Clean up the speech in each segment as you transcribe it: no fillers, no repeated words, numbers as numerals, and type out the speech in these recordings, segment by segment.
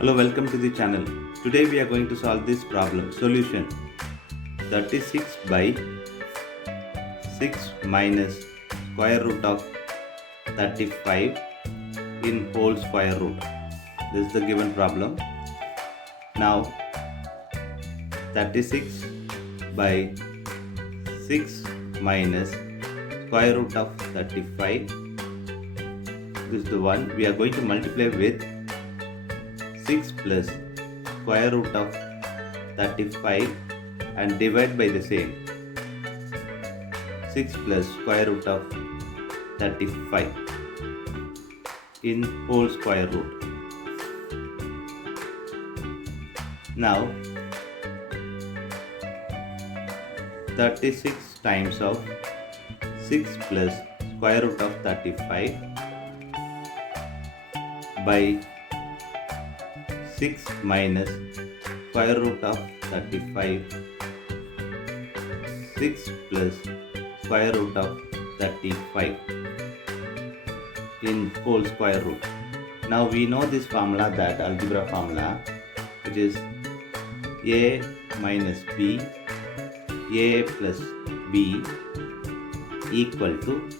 Hello, welcome to the channel. Today we are going to solve this problem. Solution: 36 by 6 minus square root of 35 in whole square root. This is the given problem. Now 36 by 6 minus square root of 35. This is the one we are going to multiply with 6 plus square root of 35 and divide by the same. 6 plus square root of 35 in whole square root. Now 36 times of 6 plus square root of 35 by 6 minus square root of 35, 6 plus square root of 35 in whole square root. Now we know this formula, that algebra formula, which is a minus b, a plus b equal to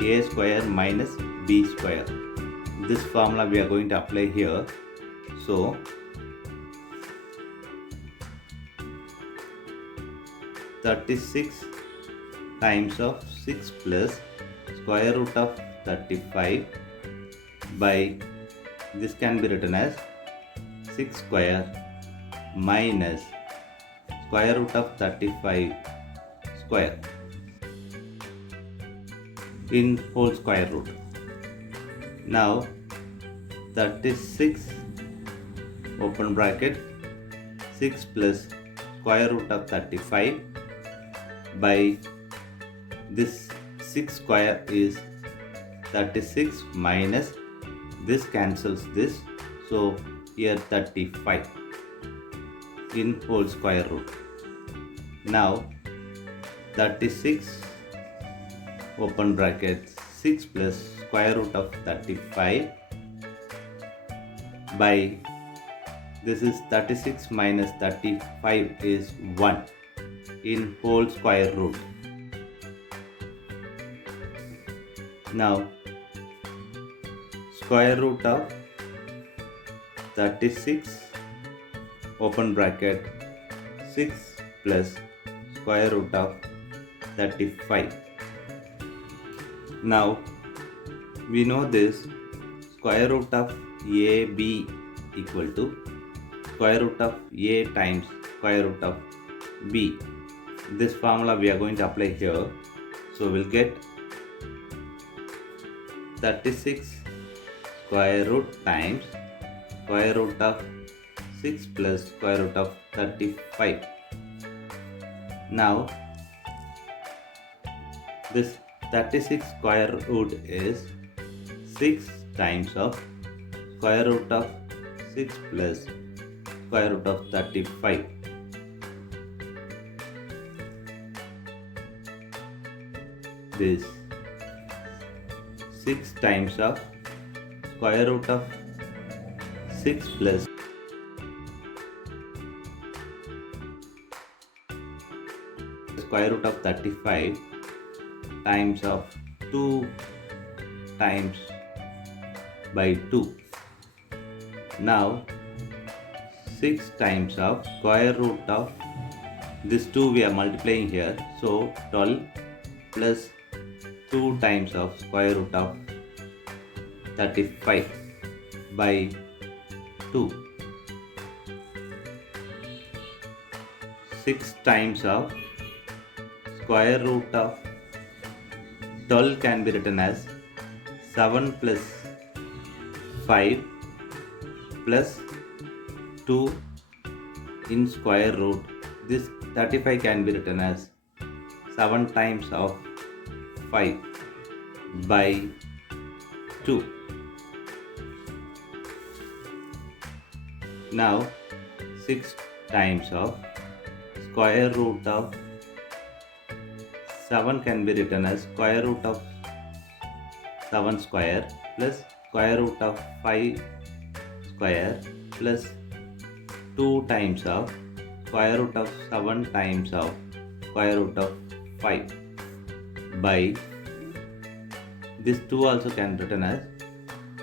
a square minus b square. This formula we are going to apply here. So, (36) times of 6 plus square root of 35 by, this can be written as 6 square minus square root of 35 square in whole square root. Now 36 open bracket 6 plus square root of 35 by, this 6 square is 36 minus this cancels this, so here 35 in whole square root. Now 36 open bracket 6 plus square root of 35 by, this is 36 minus 35 is 1 in whole square root. Now square root of 36 open bracket 6 plus square root of 35. Now we know this square root of AB equal to square root of A times square root of B. This formula we are going to apply here. So we'll get 36 square root times square root of 6 plus square root of 35. Now this 36 square root is 6 times of square root of 6 plus square root of 35. This 6 times of square root of 6 plus square root of 35 times of 2 times by 2. Now 6 times of square root of this 2 we are multiplying here, so 12 plus 2 times of square root of 35 by 2. 6 times of square root of 12 can be written as 7 plus 5 plus 2 in square root. This 35 can be written as 7 times of 5 by 2. Now 6 times of square root of 7 can be written as square root of 7 square plus square root of 5 square plus 2 times of square root of 7 times of square root of 5 by this 2 also can be written as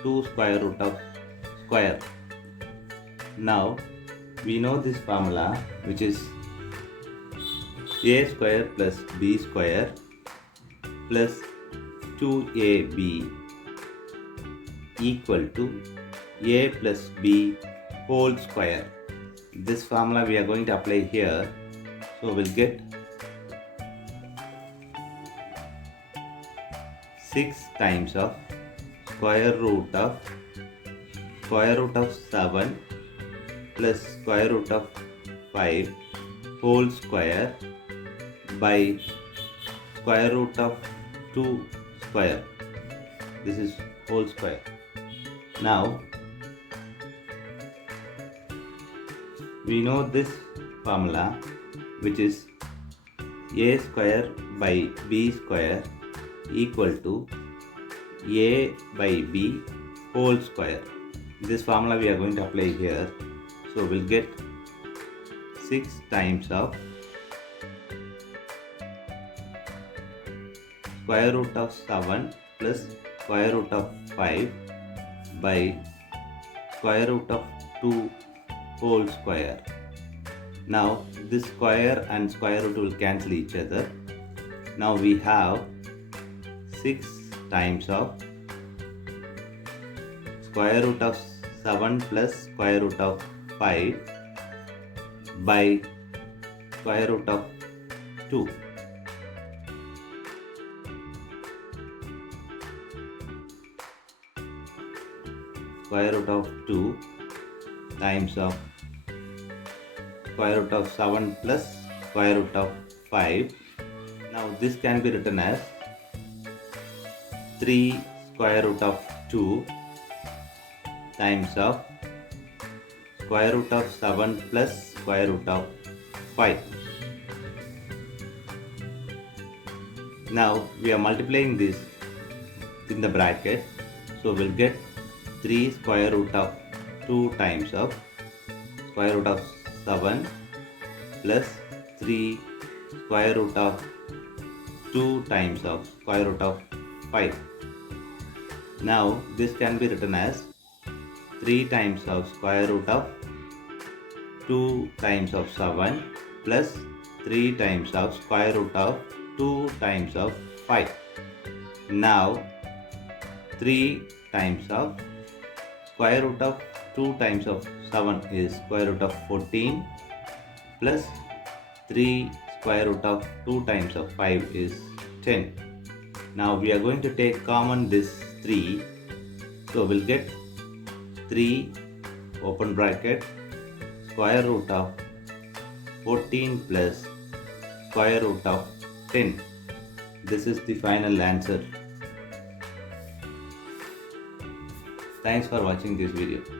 2 square root of square. Now we know this formula, which is a square plus b square plus 2ab equal to a plus b whole square. This formula we are going to apply here, so we'll get 6 times of square root of 7 plus square root of 5 whole square by square root of 2 square. This is whole square. Now we know this formula, which is a square by b square equal to a by b whole square. This formula we are going to apply here, so we'll get 6 times of square root of 7 plus square root of 5 by square root of 2 whole square. Now this square and square root will cancel each other. Now we have 6 times of square root of 7 plus square root of 5 by square root of 2. Square root of 2 times of square root of 7 plus square root of 5. Now this can be written as 3 square root of 2 times of square root of 7 plus square root of 5. Now we are multiplying this in the bracket, so we'll get 3 square root of 2 times of square root of 7 plus 3 square root of 2 times of square root of 5. Now this can be written as 3 times of square root of 2 times of 7 plus 3 times of square root of 2 times of 5. Now 3 times of square root of 2 times of 7 is square root of 14 plus 3 square root of 2 times of 5 is 10. Now we are going to take common this 3, so we'll get 3 open bracket square root of 14 plus square root of 10. This is the final answer. Thanks for watching this video.